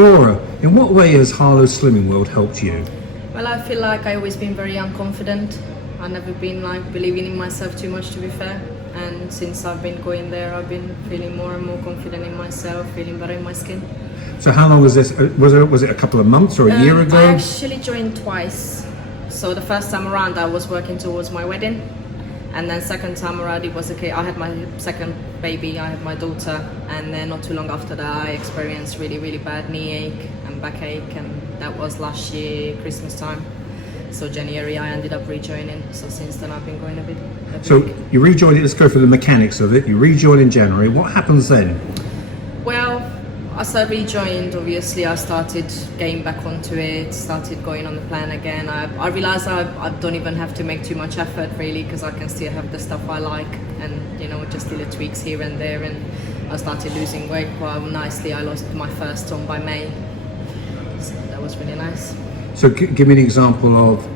Flora, in what way has Harlow Slimming World helped you? Well, I feel like I've always been very unconfident. I've never been like believing in myself too much, to be fair. And since I've been going there, I've been feeling more and more confident in myself, feeling better in my skin. So how long was this? Was it a couple of months or a year ago? I actually joined twice. So the first time around, I was working towards my wedding. And then second time around, it was okay. I had my second baby, I had my daughter. And then not too long after that, I experienced really, really bad knee ache and backache. And that was last year, Christmas time. So January, I ended up rejoining. So since then, I've been going a bit. So you rejoined it. Let's go through the mechanics of it. You rejoin in January. What happens then? Well, as I rejoined, obviously, I started getting back onto it, started going on the plan again. I realized I don't even have to make too much effort, really, because I can still have the stuff I like and, you know, just little tweaks here and there. And I started losing weight quite nicely. I lost my first ton by May. So that was really nice. So give me an example of,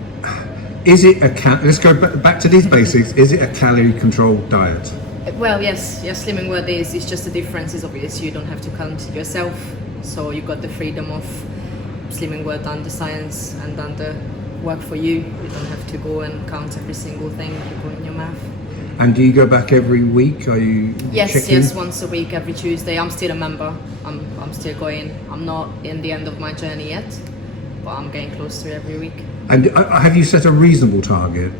is it let's go back to these basics. Is it a calorie controlled diet? Well, yes, Slimming World is. It's just the difference is obvious. You don't have to count yourself, so you got the freedom of Slimming World done the science and done the work for you. You don't have to go and count every single thing you put in your mouth. And do you go back every week? Are you Yes, once a week, every Tuesday. I'm still a member. I'm still going. I'm not in the end of my journey yet, but I'm getting close to it every week. And have you set a reasonable target?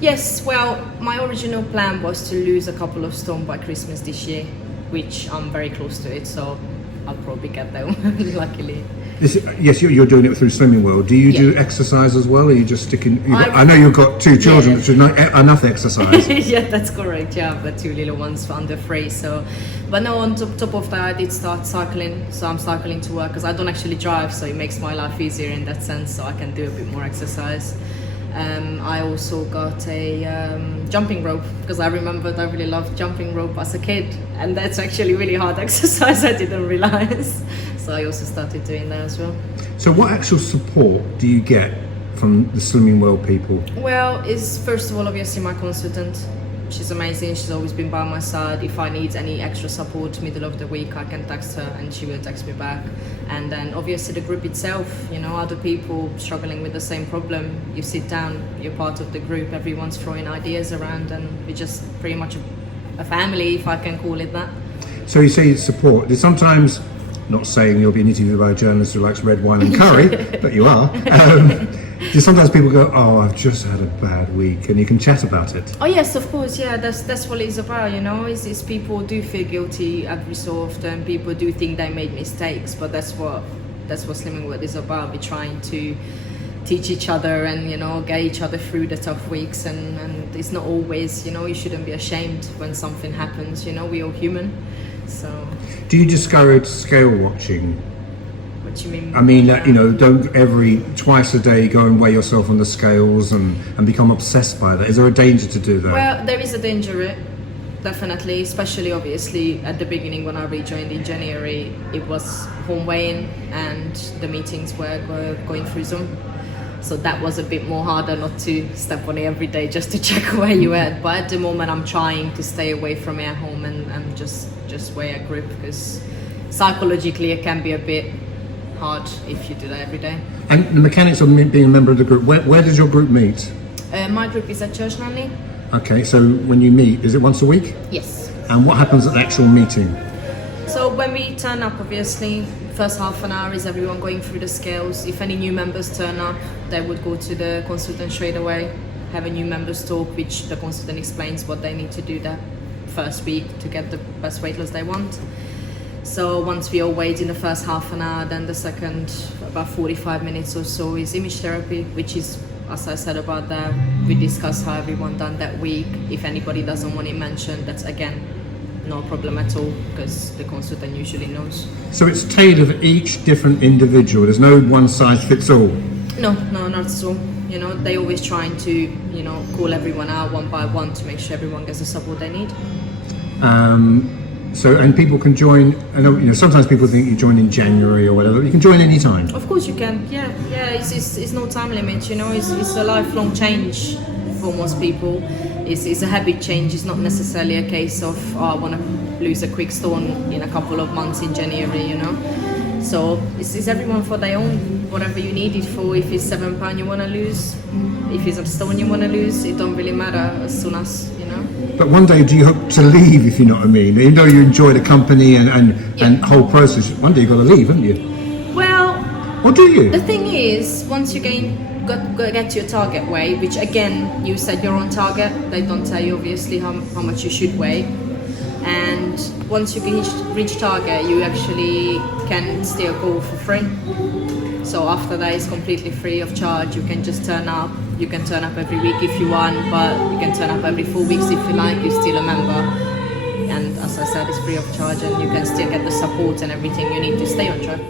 Yes, well, my original plan was to lose a couple of stone by Christmas this year, which I'm very close to it, so I'll probably get there, luckily. Yes, you're doing it through Slimming World. Do you do exercise as well, or are you just sticking... I know you've got two children, which is not enough exercise. Yeah, that's correct. Yeah, I've got two little ones under 3, so... But no, on top of that, I did start cycling, so I'm cycling to work, because I don't actually drive, so it makes my life easier in that sense, so I can do a bit more exercise. I also got a jumping rope, because I remembered I really loved jumping rope as a kid, and that's actually really hard exercise. I didn't realize, so I also started doing that as well. So what actual support do you get from the Slimming World people? Well, it's first of all obviously my consultant. She's amazing. She's always been by my side. If I need any extra support middle of the week, I can text her and she will text me back. And then obviously the group itself, you know, other people struggling with the same problem. You sit down, you're part of the group, everyone's throwing ideas around, and we're just pretty much a family, if I can call it that. So you say support. There's sometimes, not saying you'll be interviewed by a journalist who likes red wine and curry, but you are. Sometimes people go, oh, I've just had a bad week, and you can chat about it. Oh yes, of course, yeah, that's what it's about, you know, is people do feel guilty every so often, people do think they made mistakes, but that's what Slimming World is about. We're trying to teach each other and, you know, get each other through the tough weeks, and it's not always, you know, you shouldn't be ashamed when something happens, you know, we're all human, so. Do you discourage scale watching? What do you mean? I mean, you know, don't twice a day go and weigh yourself on the scales and become obsessed by that. Is there a danger to do that? Well, there is a danger, definitely, especially obviously at the beginning when I rejoined in January, it was home weighing and the meetings were going through Zoom. So that was a bit more harder not to step on it every day just to check where you at. But at the moment I'm trying to stay away from it at home and just weigh a group, because psychologically it can be a bit hard if you do that every day. And the mechanics of being a member of the group, where does your group meet? My group is at Church Nanley. Okay, so when you meet, is it once a week? Yes. And what happens at the actual meeting? So when we turn up, obviously, first half an hour is everyone going through the scales. If any new members turn up, they would go to the consultant straight away, have a new members talk, which the consultant explains what they need to do that first week to get the best weight loss they want. So once we all weighed in the first half an hour, then the second about 45 minutes or so is image therapy, which is, as I said about that, we discuss how everyone done that week. If anybody doesn't want it mentioned, that's again no problem at all, because the consultant usually knows. So it's tailored for each different individual. There's no one size fits all. No, not at all. You know, they always trying to, you know, call everyone out one by one to make sure everyone gets the support they need. So, and people can join, I know, you know, sometimes people think you join in January or whatever, you can join any time. Of course you can, yeah, it's no time limit, you know, it's a lifelong change for most people. It's a habit change, it's not necessarily a case of, oh, I want to lose a quick stone in a couple of months in January, you know. So it's everyone for their own, whatever you need it for. If it's £7 you want to lose, if it's a stone you want to lose, it don't really matter as soon as, you know. But one day, do you hope to leave, if you know what I mean? Even though you enjoy the company and whole process, one day you've got to leave, haven't you? Well, Or do you? the thing is, once you get to your target weight, which again, you set your own target, they don't tell you obviously how much you should weigh. And once you reach target, you actually can still go for free. So after that, it's completely free of charge. You can just turn up. You can turn up every week if you want, but you can turn up every 4 weeks if you like. You're still a member. And as I said, it's free of charge, and you can still get the support and everything you need to stay on track.